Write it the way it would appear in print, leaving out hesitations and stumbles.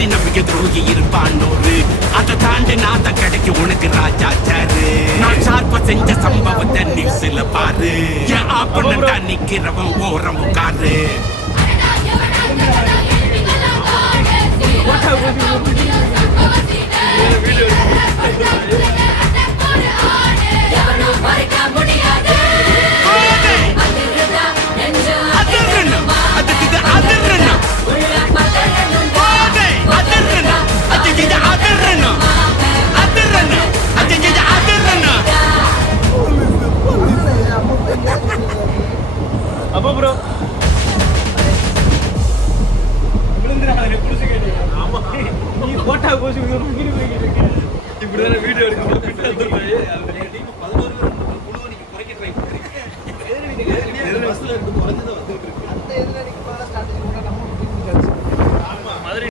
மாதிரி நம்பிக்கை துரோகி இருப்பான் நூறு. அதை தாண்டி நான் தான் கிடைக்கும் உனக்கு ராஜா சாரு. நான் ஷார்ப்பா செஞ்ச சம்பவத்தை நியூஸ்ல பாரு. என் ஆப்பனண்டா நிக்கிறவன் ஓரம் உட்காரு. அப்போ ப்ரோ நீ போட்டா போச்சு இப்படிதானே வீடியோ